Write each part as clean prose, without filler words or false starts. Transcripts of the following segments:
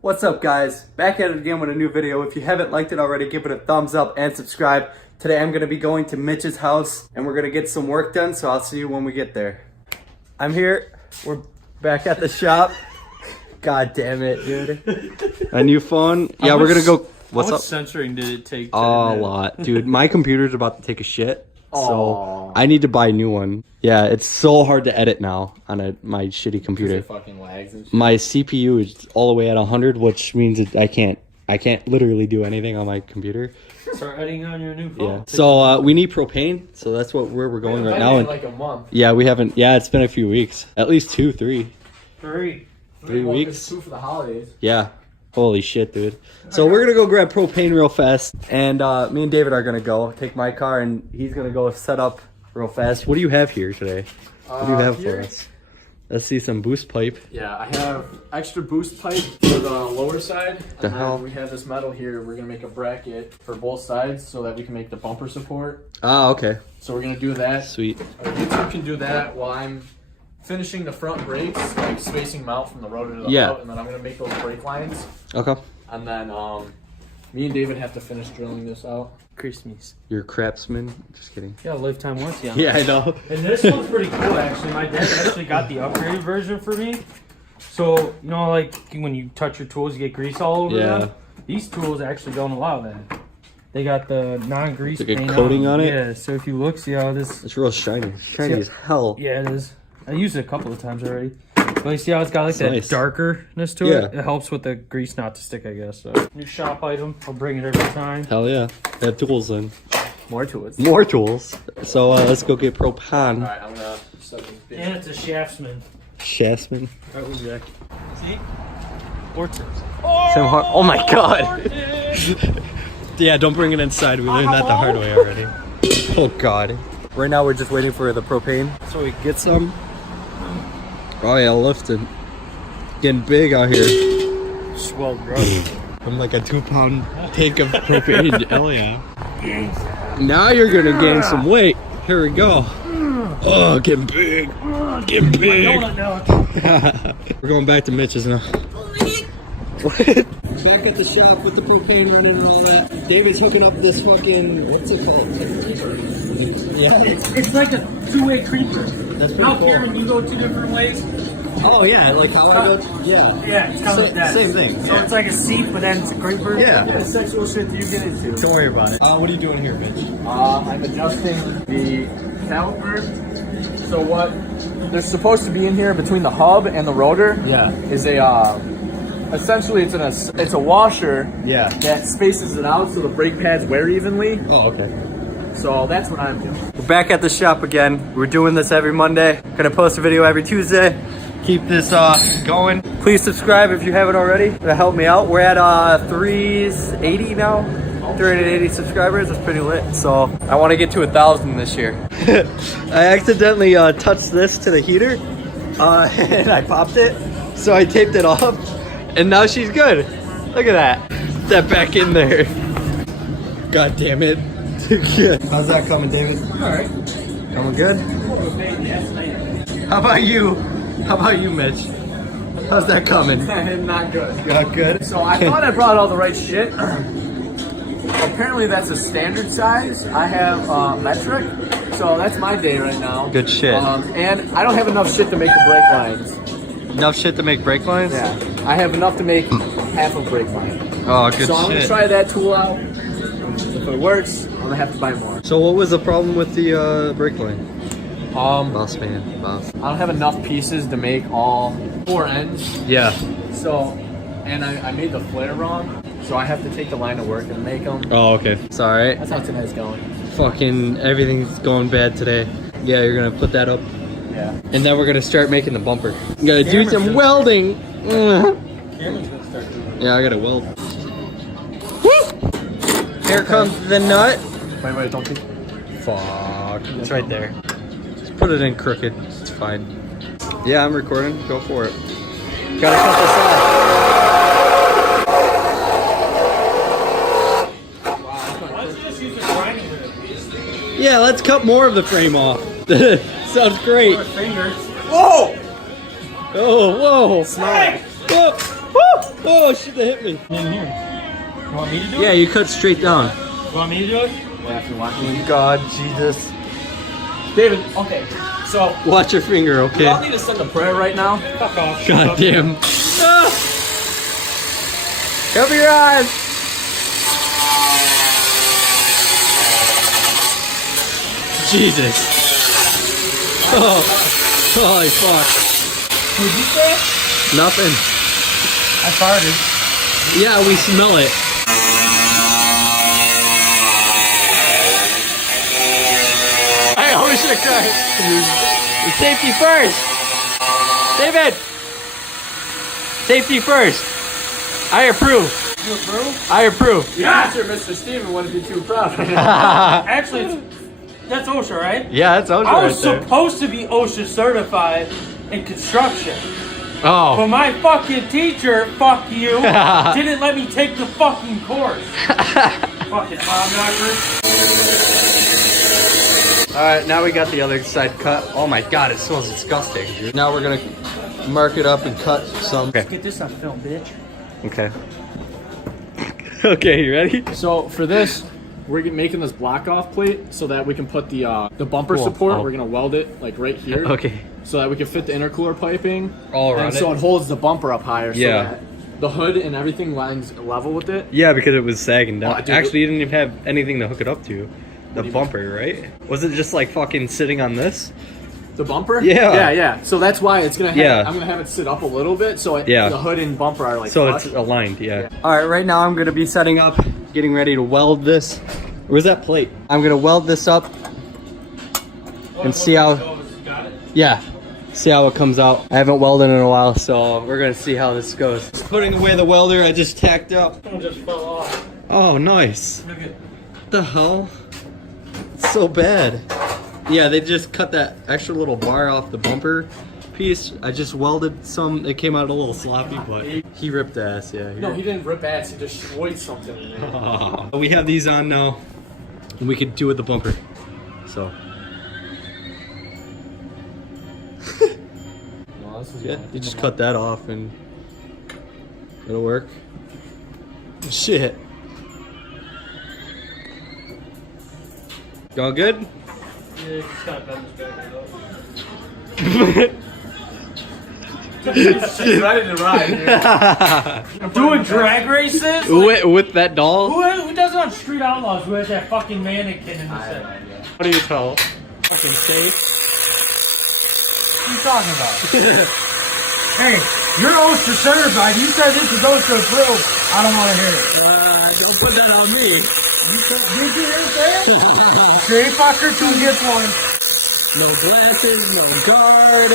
What's up, guys? Back at it again with a new video. If you haven't liked it already, give it a thumbs up and subscribe. Today I'm going to be going to Mitch's house and we're going to get some work done, so I'll see you when we get there. I'm here. We're back at the shop. God damn it, dude. A new phone. Yeah, we're going to go. What's up? How much censoring did it take? A lot, dude. My computer's about to take a shit. So I need to buy a new one. Yeah, it's so hard to edit now on my shitty computer. It fucking lags and shit. My CPU is all the way at 100, which means I can't literally do anything on my computer. Start editing on your new phone. Yeah. So we need propane, so that's where we're going right now. Like a month. Yeah, we haven't. Yeah, it's been a few weeks. At least 3. 3 weeks. 2 for the holidays. Yeah. Holy shit, dude. So we're gonna go grab propane real fast, and me and David are gonna go take my car, and he's gonna go set up real fast. What do you have here today? What do you have for us? Let's see some boost pipe. Yeah, I have extra boost pipe for the lower side. The hell? We have this metal here. We're gonna make a bracket for both sides so that we can make the bumper support. Ah, okay. So we're gonna do that. Sweet. You two can do that while I'm finishing the front brakes, like spacing them out from the rotor to the hub, and then I'm gonna make those brake lines. Okay. And then me and David have to finish drilling this out. Christmas. You're a craftsman? Just kidding. Yeah, lifetime warranty on it. Yeah, I know. And this one's pretty cool, actually. My dad actually got the upgraded version for me. So, you know, like when you touch your tools, you get grease all over them. These tools actually don't allow that. They got the non-grease like a paint coating on it? Yeah, so if you look, see how this... It's real shiny. Shiny as hell. Yeah, it is. I used it a couple of times already. But you see how it's got like that nice. darkerness to it? It helps with the grease not to stick, I guess. So, new shop item. I'll bring it every time. Hell yeah. They have tools then. More tools. More tools. So let's go get propane. Alright, I'm gonna set this bitch. And it's a Shaftsman. Shaftsman. That was Jack. See? Ortiz. Oh my god. Yeah, don't bring it inside. We learned that the hard way already. Oh god. Right now we're just waiting for the propane so we can get some. Oh yeah, lifting. Getting big out here. Swelled, bro. I'm like a 2-pound tank of propane. Hell yeah. Now you're gonna gain some weight. Here we go. Oh, getting big. Getting big. We're going back to Mitch's now. Back at the shop with the propane running and all that. David's hooking up this fucking, what's it called? Yeah. It's like a two-way creeper. That's pretty How, cool. Karen, you go 2 different ways? Oh yeah, like how I do. Yeah. Yeah, it's kind of like that. Same thing. So it's like a seat, but then it's a creeper. Yeah. The sexual shit that you get into. Don't worry about it. What are you doing here, Mitch? I'm adjusting the caliper. So what there's supposed to be in here between the hub and the rotor is a essentially it's a washer that spaces it out so the brake pads wear evenly. Oh, okay. So that's what I'm doing. We're back at the shop again. We're doing this every Monday. Gonna post a video every Tuesday. Keep this going. Please subscribe if you haven't already. That'll help me out. We're at 380 now. 380 subscribers. That's pretty lit. So I want to get to 1,000 this year. I accidentally touched this to the heater and I popped it. So I taped it off and now she's good. Look at that. Put that back in there. God damn it. How's that coming, David? Alright. Coming good? How about you? How about you, Mitch? How's that coming? Not good. Not good? So I thought I brought all the right shit. Apparently that's a standard size. I have metric. So that's my day right now. Good shit. And I don't have enough shit to make the brake lines. Enough shit to make brake lines? Yeah. I have enough to make half a brake line. Oh, good So I'm gonna shit. try that tool out. If it works, I'm gonna have to buy more. So what was the problem with the brake line? Boss. Boss man, boss. I don't have enough pieces to make all 4 ends. Yeah. So, and I made the flare wrong. So I have to take the line to work and make them. Oh, okay. It's alright. That's how today's going. Fucking everything's going bad today. Yeah, you're gonna put that up. Yeah. And then we're gonna start making the bumper. You gotta do some welding. Cameron's gonna start doing it. Yeah, I gotta weld. Here comes the nut. Wait, don't think. Fuck. It's right there. Just put it in crooked. It's fine. Yeah, I'm recording. Go for it. Gotta cut this off. Let's just use a grinding wheel. Yeah, let's cut more of the frame off. Sounds great. Fingers. Whoa! Oh, whoa. Snap. Whoa. Woo. Oh shit, that hit me. In here. You want me to do it? Yeah, you cut straight down. You want me to do it? Yeah, if you want me. God, Jesus. David, okay. So, Watch your finger, we all okay? need to send a prayer right now. Fuck off. God damn. Ah! Cover your eyes. Jesus. Oh. Holy fuck. What'd you say? Nothing. I farted. Yeah, we smell it. I always should have cried. Safety first. David. Safety first. I approve. You approve? I approve. Yeah. Sure, Mr. Steven wouldn't be too proud. Actually, that's OSHA, right? Yeah, that's OSHA I was right there. supposed to be OSHA certified in construction. Oh. But my fucking teacher, fuck you, didn't let me take the fucking course. Fucking knob knocker. Alright, now we got the other side cut. Oh my god, it smells disgusting, dude. Now we're gonna mark it up and cut some. Okay. Get this on film, bitch. Okay. Okay, you ready? So for this, we're making this block off plate so that we can put the bumper Cool. support. Oh. We're gonna weld it like right here. Okay. So that we can fit the intercooler piping. All and around so it? it holds the bumper up higher. Yeah. So that the hood and everything lines level with it. Yeah, because it was sagging down. Oh, dude. Actually, you didn't even have anything to hook it up to. The bumper, right? Was it just like fucking sitting on this? The bumper? Yeah. Yeah, yeah. So that's why it's gonna have, Yeah. I'm gonna have it sit up a little bit so Yeah. the hood and bumper are like So flush. it's aligned, yeah. Alright, right now I'm gonna be setting up, getting ready to weld this. Where's that plate? I'm gonna weld this up and see how, Got it? yeah, see how it comes out. I haven't welded in a while, so we're gonna see how this goes. Putting away the welder I just tacked up. It just fell off. Oh, nice. Look at What the hell? It's so bad. Yeah, they just cut that extra little bar off the bumper piece. I just welded some. It came out a little sloppy, but he ripped ass, yeah. No, he didn't rip ass, he just schwoid something in there. We have these on now, and we could do with the bumper. So. No, this is Yeah, you just cut that off and it'll work. Shit. All good? Yeah, just gotta bend this back She's ready to ride, dude. Doing drag races? Like, with that doll? who does it on Street Outlaws who has that fucking mannequin in the set? What do you tell? Fucking safe. What are you talking about? Hey, you're OSHA certified. You said this is OSHA approved. I don't want to hear it. Don't put that on me. Did you hear that? See, fucker, two gets one. No glasses, no guard. I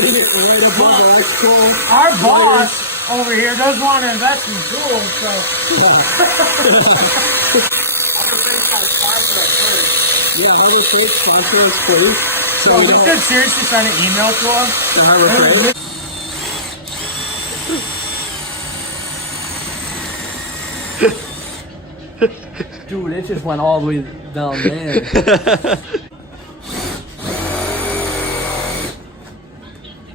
didn't right above electrical. Our boss over here does want to invest in tools, so. Yeah, Harbor Freight sponsor us, please. So we could seriously send an email to him. To Harbor Freight. Dude, it just went all the way down there.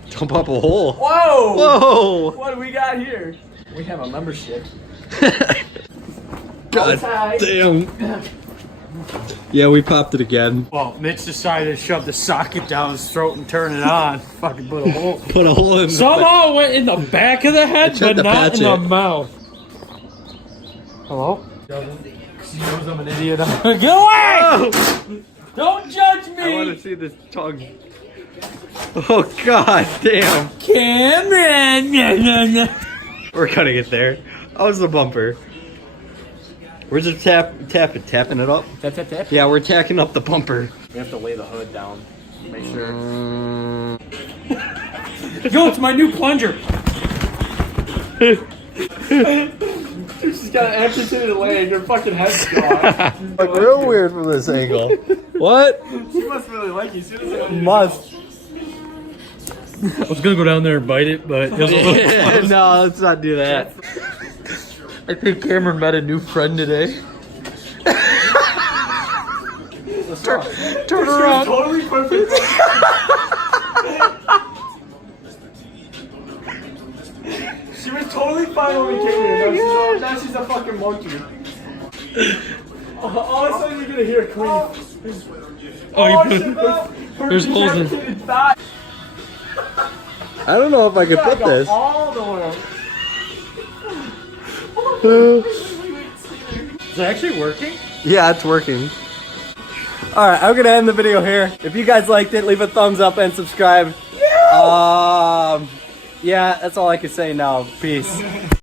Dump up a hole. Whoa! Whoa! What do we got here? We have a membership. God damn. Yeah, we popped it again. Well, Mitch decided to shove the socket down his throat and turn it on. Fucking put a hole. Put a hole in. Somehow it went in the back of the head, tried but to not patch in the it. mouth. Hello? He knows I'm an idiot. Get away! Oh! Don't judge I want to me! see this tongue. Oh god damn. Cameron! We're cutting it there. How's the bumper? We're just tapping it up. Tap, tap, tap. Yeah, we're tacking up the bumper. We have to lay the hood down. Make sure. Yo, it's my new plunger. She's got an amputated leg. Her fucking head's gone. Like real weird from this angle. What? She must really like you. She doesn't Must. I was gonna go down there and bite it, but it was a little close. No, let's not do that. I think Cameron met a new friend today. Turn around. totally perfect. She was totally fine when we came here. Now she's a fucking monkey. All of a sudden you're gonna hear a clean. There's holes in. I don't know if I could put this. All the way. Is it actually working? Yeah, it's working. Alright, I'm gonna end the video here. If you guys liked it, leave a thumbs up and subscribe. Yeah, that's all I can say now. Peace.